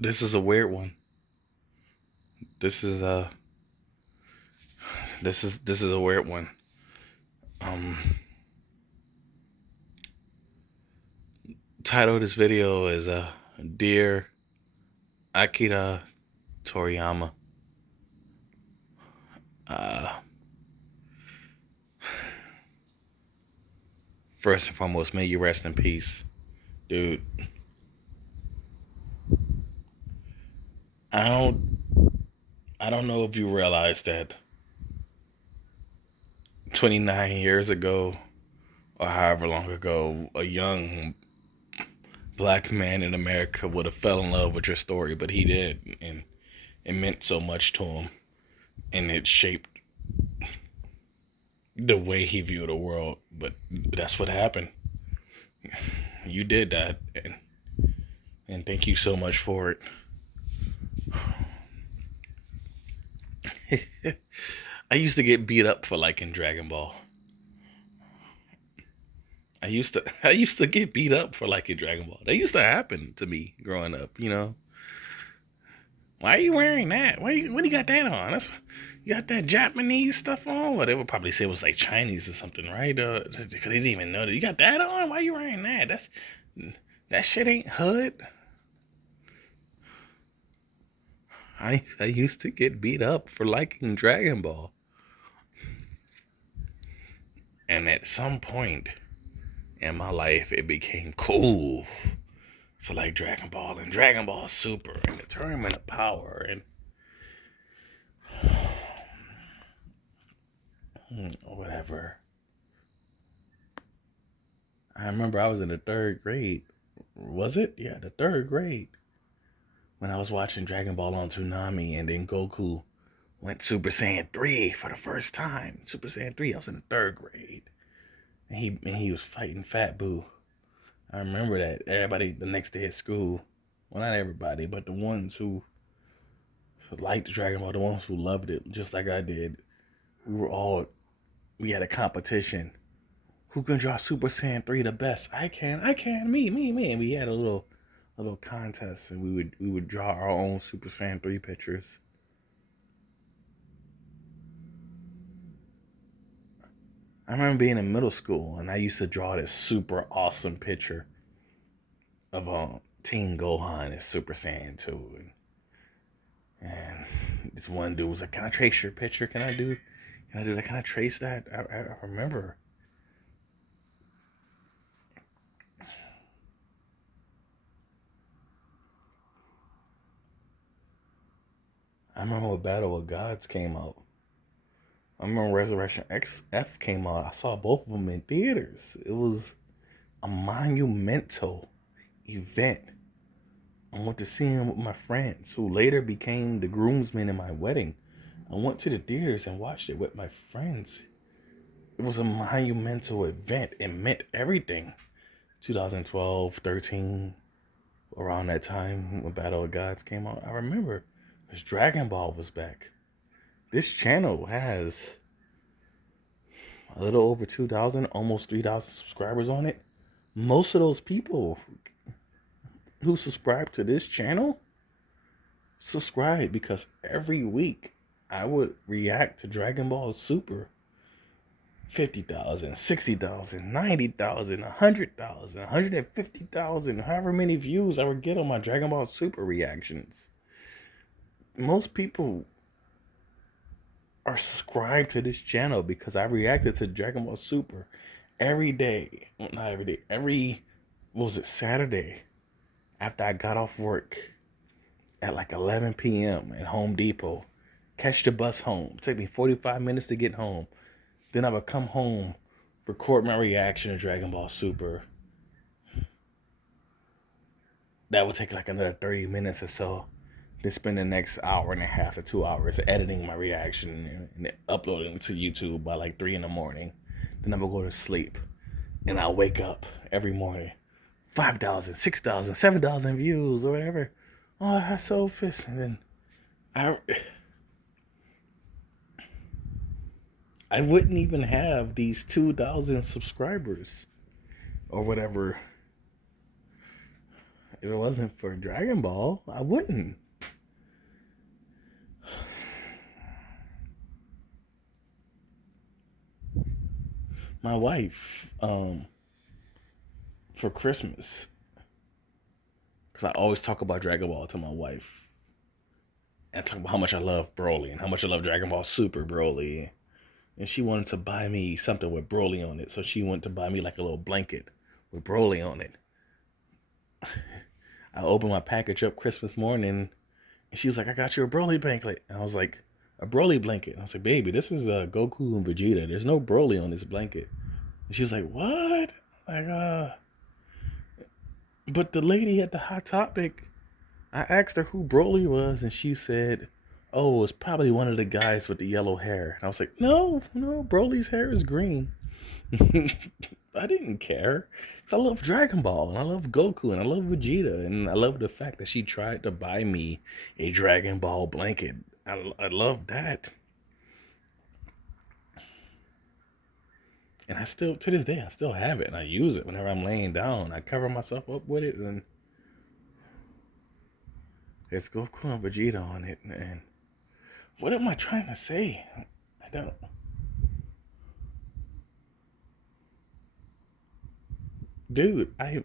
This is a weird one. This is a this is a weird one. Um, Title of this video is Dear Akira Toriyama. Uh, First and foremost, may you rest in peace, dude. I don't I don't know if you realize that 29 years ago or however long ago, a young black man in America would have fell in love with your story, but he did, and it meant so much to him, and it shaped the way he viewed the world. But that's what happened. You did that, and thank you so much for it. I used to get beat up for liking Dragon Ball. I used to get beat up for liking Dragon Ball. That used to happen to me growing up, you know. Why are you wearing that? What do you got that on? You got that Japanese stuff on? Well, they would probably say it was like Chinese or something, right? Because they didn't even know that. You got that on? Why are you wearing that? That shit ain't hood. I used to get beat up for liking Dragon Ball. And at some point in my life, it became cool to like Dragon Ball and Dragon Ball Super and the Tournament of Power and whatever. I remember I was in the third grade. Was it? Yeah, the third grade. When I was watching Dragon Ball on Toonami and then Goku went Super Saiyan 3 for the first time. Super Saiyan 3, I was in the third grade. And he was fighting Fat Boo. I remember that. Everybody the next day at school, well, not everybody, but the ones who liked Dragon Ball, the ones who loved it, just like I did, we had a competition. Who can draw Super Saiyan 3 the best? I can, me. And we had a little contest, and we would draw our own Super Saiyan 3 pictures. I remember being in middle school, and I used to draw this super awesome picture of Teen Gohan as Super Saiyan 2. And this one dude was like, "Can I trace your picture? Can I do that? Can I trace that?" I remember. I remember when Battle of Gods came out. I remember Resurrection XF came out. I saw both of them in theaters. It was a monumental event. I went to see him with my friends, who later became the groomsmen in my wedding. I went to the theaters and watched it with my friends. It was a monumental event. It meant everything. 2012, 13, around that time when Battle of Gods came out. I remember because Dragon Ball was back. This channel has a little over 2,000, almost 3,000 subscribers on it. Most of those people who subscribe to this channel subscribe because every week I would react to Dragon Ball Super. 50,000, 60,000, 90,000, 100,000, 150,000, however many views I would get on my Dragon Ball Super reactions. Most people are subscribed to this channel because I reacted to Dragon Ball Super every day. Well, not every day. Saturday after I got off work at like 11 p.m. at Home Depot. Catch the bus home. It took me 45 minutes to get home. Then I would come home, record my reaction to Dragon Ball Super. That would take like another 30 minutes or so. Then spend the next hour and a half to 2 hours editing my reaction and uploading it to YouTube by like 3 in the morning. Then I would go to sleep. And I wake up every morning. 5,000, 6,000, 7,000 views or whatever. Oh, I so fist. And then I wouldn't even have these 2,000 subscribers or whatever If it wasn't for Dragon Ball, I wouldn't. My wife, for Christmas, because I always talk about Dragon Ball to my wife. And talk about how much I love Broly and how much I love Dragon Ball Super Broly. And she wanted to buy me something with Broly on it. So she went to buy me like a little blanket with Broly on it. I opened my package up Christmas morning and she was like, I got you a Broly blanket. And I was like, a Broly blanket. And I was like, baby, this is Goku and Vegeta. There's no Broly on this blanket. And she was like, what? Like, but the lady at the Hot Topic, I asked her who Broly was, and she said, oh, it's probably one of the guys with the yellow hair. And I was like, no, Broly's hair is green. I didn't care. Because I love Dragon Ball, and I love Goku, and I love Vegeta, and I love the fact that she tried to buy me a Dragon Ball blanket. I love that. And I still, to this day, I still have it, and I use it whenever I'm laying down. I cover myself up with it, and it's Goku and Vegeta on it, and what am I trying to say? I don't. Dude, I'm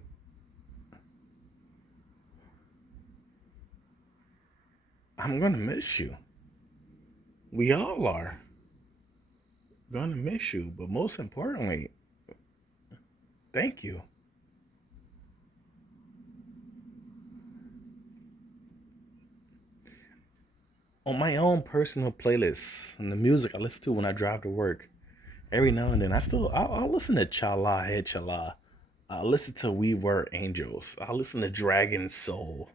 gonna miss you. We all are gonna miss you, but most importantly, thank you. On my own personal playlists and the music I listen to when I drive to work, every now and then I'll listen to Chala Head Chala. I'll listen to We Were Angels. I'll listen to Dragon Soul.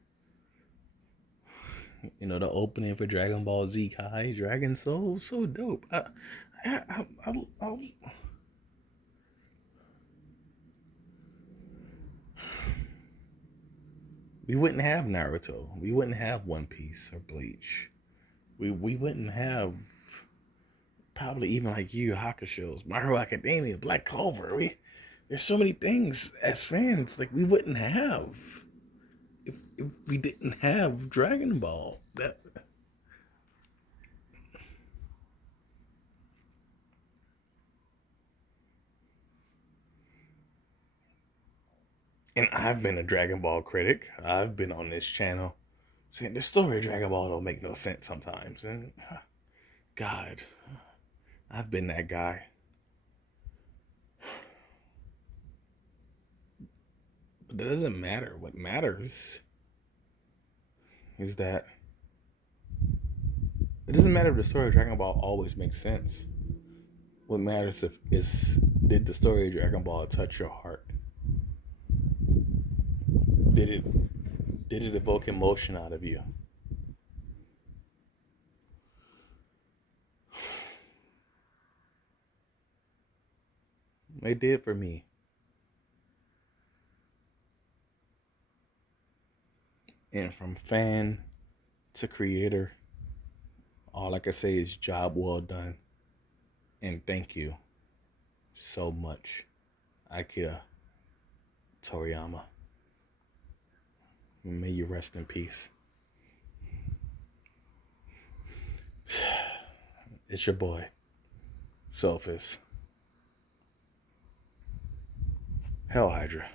You know, the opening for Dragon Ball Z Kai, Dragon Soul, so dope. I, we wouldn't have Naruto. We wouldn't have One Piece or Bleach. We wouldn't have probably even like Yu Yu Hakusho's, My Hero Academia, Black Clover. There's so many things as fans like we wouldn't have if we didn't have Dragon Ball. That and I've been a Dragon Ball critic. I've been on this channel saying the story of Dragon Ball don't make no sense sometimes. And God, I've been that guy. But that doesn't matter. What matters is that it doesn't matter if the story of Dragon Ball always makes sense. What matters is did the story of Dragon Ball touch your heart? Did it evoke emotion out of you? It did for me. And from fan to creator, all I can say is job well done. And thank you so much, Akira Toriyama. May you rest in peace. It's your boy, Sophus. Hell Hydra.